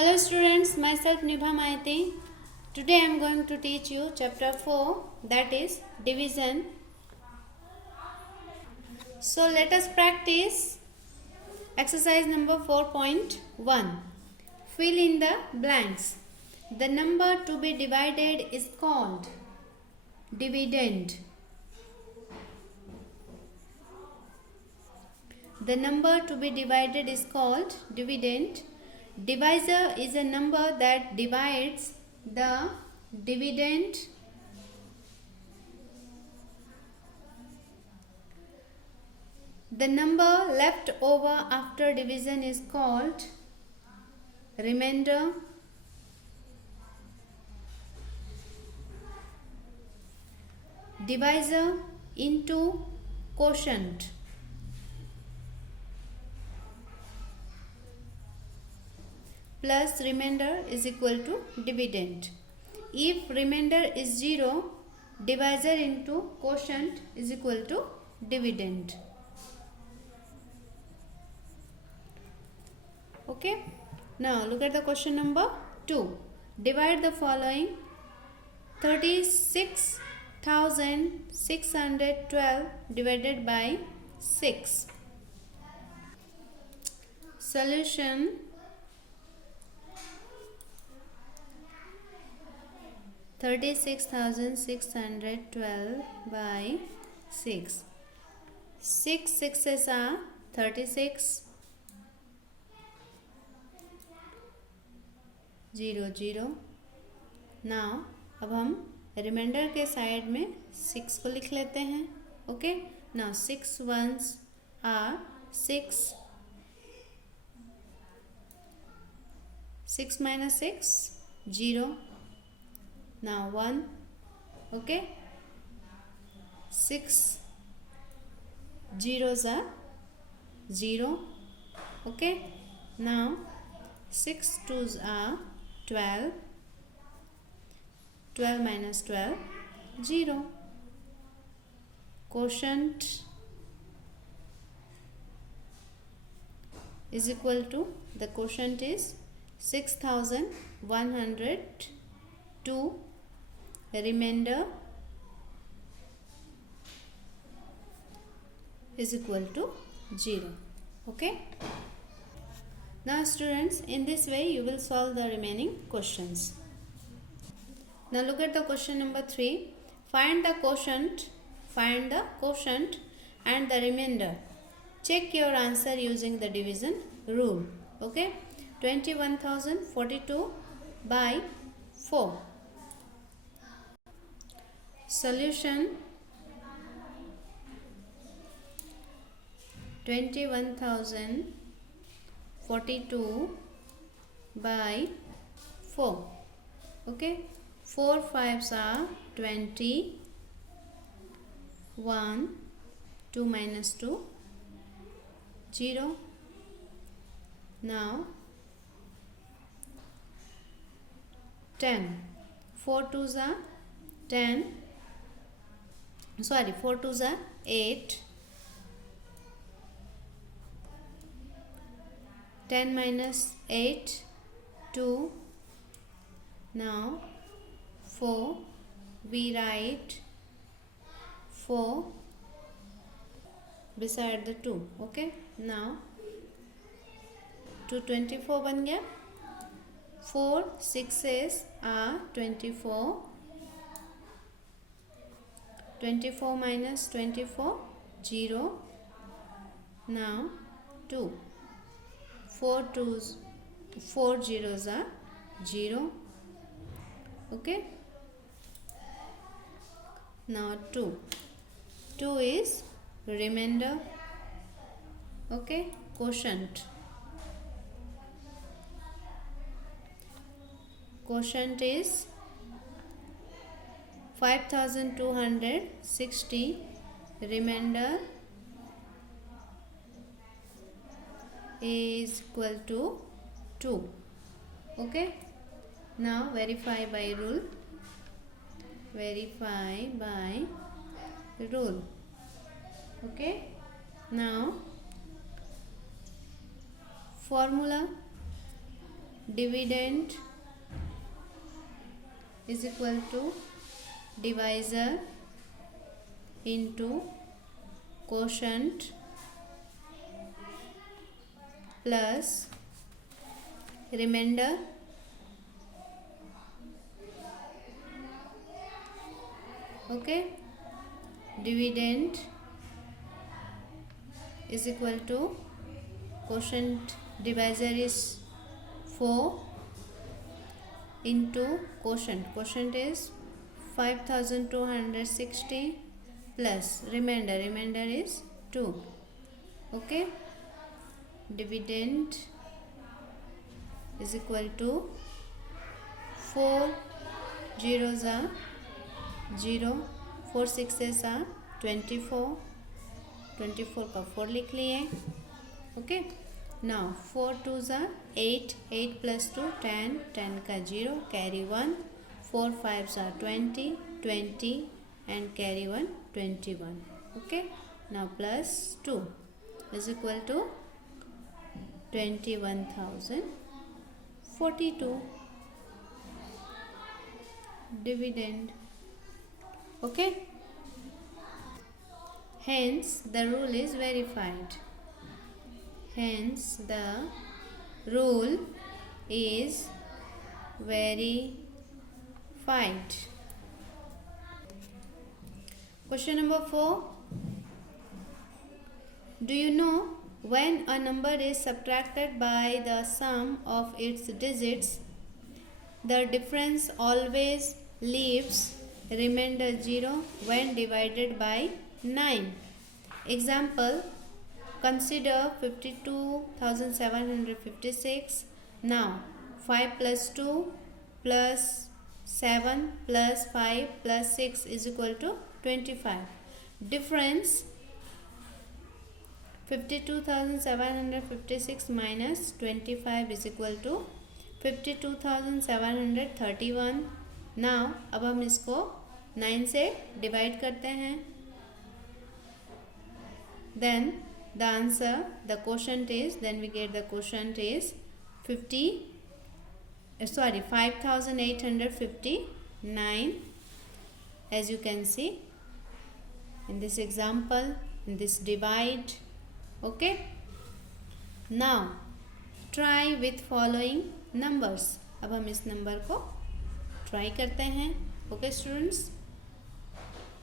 Hello students, myself Nibha Maiti. Today I am going to teach you chapter 4, that is division. So let us practice exercise number 4.1. Fill in the blanks. The number to be divided is called dividend. The number to be divided is called dividend. Divisor is a number that divides the dividend. The number left over after division is called remainder. Divisor into quotient. Plus remainder is equal to dividend. If remainder is 0, divisor into quotient is equal to dividend. Okay. Now look at the question number 2. Divide the following: 36,612 divided by 6. Solution: 36,612 by 6. 6 sixes are 36. 0 0. Now अब हम reminder के side में 6 को लिख लेते हैं. Okay. Now 6 ones are 6. 6 minus 6, 0. Now 1. Okay. 6 zeros are 0. Okay. Now 6 twos are 12. 12 minus 12, 0. Quotient is equal to, the quotient is 6,102. Remainder is equal to 0. Okay. Now students, in this way you will solve the remaining questions. Now look at the question number 3. Find the quotient and the remainder. Check your answer using the division rule. Okay. 21,042 by 4. Solution: 21,042 by 4. Okay. 4 fives are 20. 1. 2 minus 2, 0. Now 10. 4 twos are 10. Sorry, 4 twos are 8. 10 minus 8, 2. Now 4. We write 4 beside the 2. Okay. Now 224 बन गया. 4 sixes are 24. 24 minus 24, 0. Now 2. 4 zeros are 0. Okay. Now 2. 2 is remainder. Okay. Quotient. Quotient is 5,260. Remainder is equal to 2. Okay. Now verify by rule. Verify by rule. Okay. Now formula: dividend is equal to divisor into quotient plus remainder okay. Dividend is equal to quotient, divisor is 4 into quotient is 5260 plus remainder is 2 okay. Dividend is equal to 4 zeros are 0, 4 sixes are 24 का 4 लिख लिए okay. Now 4 twos are 8, 8 plus 2 10, 10 का 0 carry 1, 4 fives are 20, 20 and carry 1 21 okay. Now plus 2 is equal to 21,042 dividend okay. Hence the rule is verified. Hence the rule is verified. Question number 4. Do you know when a number is subtracted by the sum of its digits, the difference always leaves remainder 0 when divided by 9? Example, consider 52,756. Now 5 plus 2 plus 7 plus 5 plus 6 is equal to 25. Difference 52,756 minus 25 is equal to 52,731. Now अब हम इसको 9 से divide करते हैं. Then the answer, the quotient is, then we get the quotient is 5,859, as you can see in this example, in this divide okay. Now try with following numbers. अब हम इस number को ट्राई करते हैं okay students.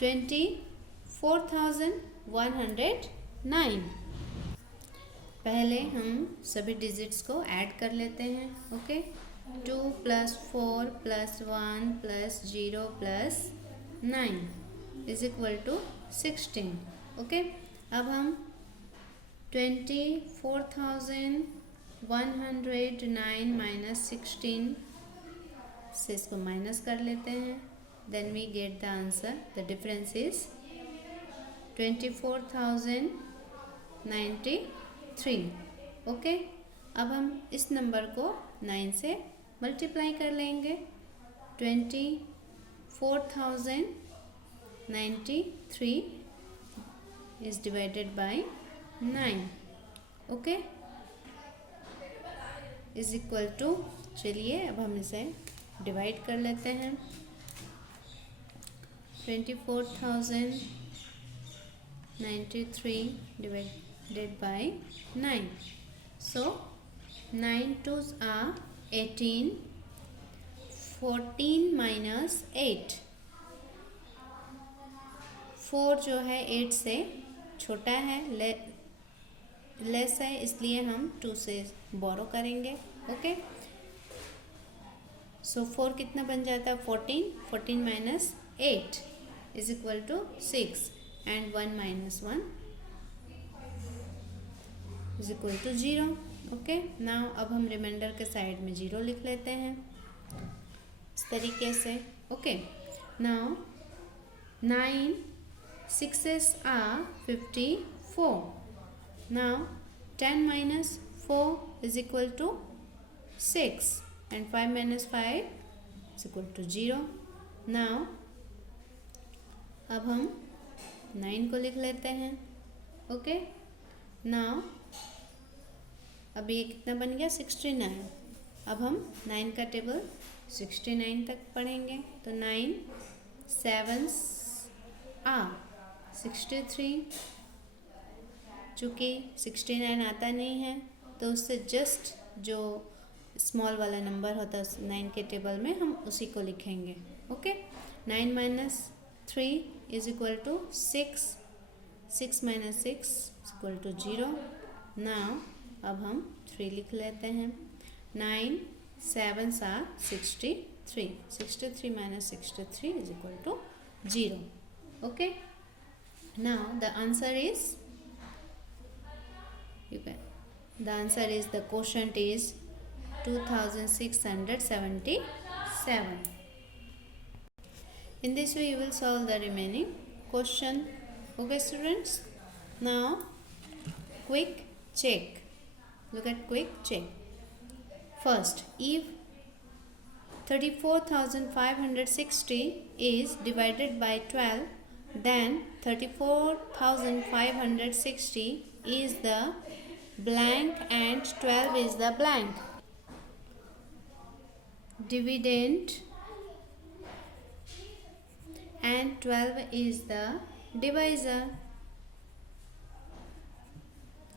24,109. पहले हम सभी digits को ऐड कर लेते हैं okay. 2 plus 4 plus 1 plus 0 plus 9 is equal to 16 okay. अब हम 24,109 minus 16 से इसको माइनस कर लेते हैं. Then we get the answer. The difference is 24,093 okay. अब हम इस नंबर को 9 से मल्टीप्लाई कर लेंगे. 24,093 is divided by 9 okay is equal to, चलिए अब हम इसे डिवाइड कर लेते हैं. 24,093 divided by 9. So 9 twos are 18. 14 minus 8. 4 जो है 8 से छोटा है, लेस है, इसलिए हम 2 से बोरो करेंगे ओके. सो 4 कितना बन जाता है 14. 14 minus 8 is equal to 6 and 1 minus 1 is equal to 0 okay. Now अब हम रिमाइंडर के साइड में 0 लिख लेते हैं इस तरीके से okay. Now 9 6s are 54. Now 10 minus 4 is equal to 6 and 5 minus 5 is equal to 0. Now अब हम 9 को लिख लेते हैं ओके. नाउ अब ये कितना बन गया 69. अब हम 9 का टेबल 69 तक पढ़ेंगे। तो 9 7s are 63। चूँकि 69 आता नहीं है तो उससे जस्ट जो स्मॉल वाला नंबर होता है उस 9 के टेबल में हम उसी को लिखेंगे। Okay, 9 minus 3 is equal to 6, 6 minus 6 is equal to 0। Now अब हम 3 लिख लेते हैं। 9 7s are 63, 63 minus 63 is equal to 0। Okay, now the answer is, the answer is, the quotient is 2677। In this way you will solve the remaining question. Okay students, now quick check. Look at quick check. First, if 34,560 is divided by 12, then 34,560 is the blank and 12 is the blank. Dividend and 12 is the divisor.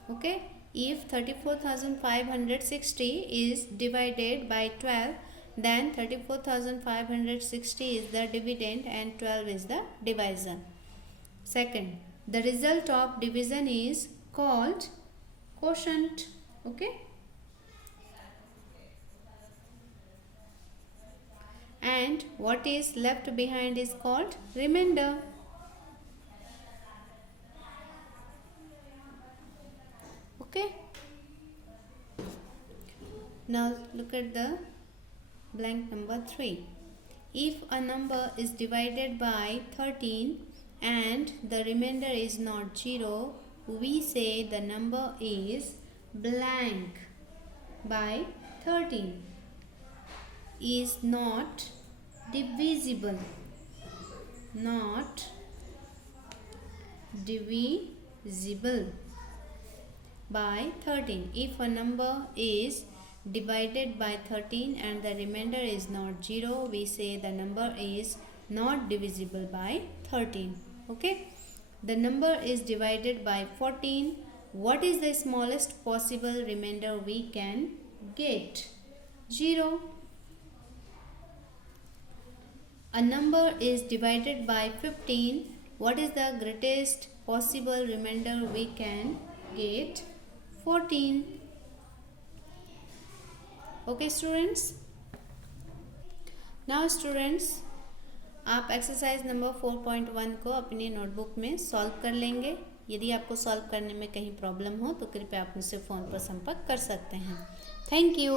Okay, if 34,560 is divided by 12, then 34,560 is the dividend and 12 is the divisor. Second, the result of division is called quotient. Okay, and what is left behind is called remainder. Okay, now look at the blank number 3. If a number is divided by 13 and the remainder is not 0, we say the number is blank by 13, is not divisible, not divisible by 13. If a number is divided by 13 and the remainder is not 0, we say the number is not divisible by 13. Okay, the number is divided by 14. What is the smallest possible remainder we can get? 0. A number is divided by 15. What is the greatest possible remainder we can get? 14. Okay students, now students आप exercise number 4.1 को अपनी notebook में solve कर लेंगे। यदि आपको solve करने में कहीं प्रॉब्लम हो तो कृपया आप मुझसे फ़ोन पर संपर्क कर सकते हैं। Thank you.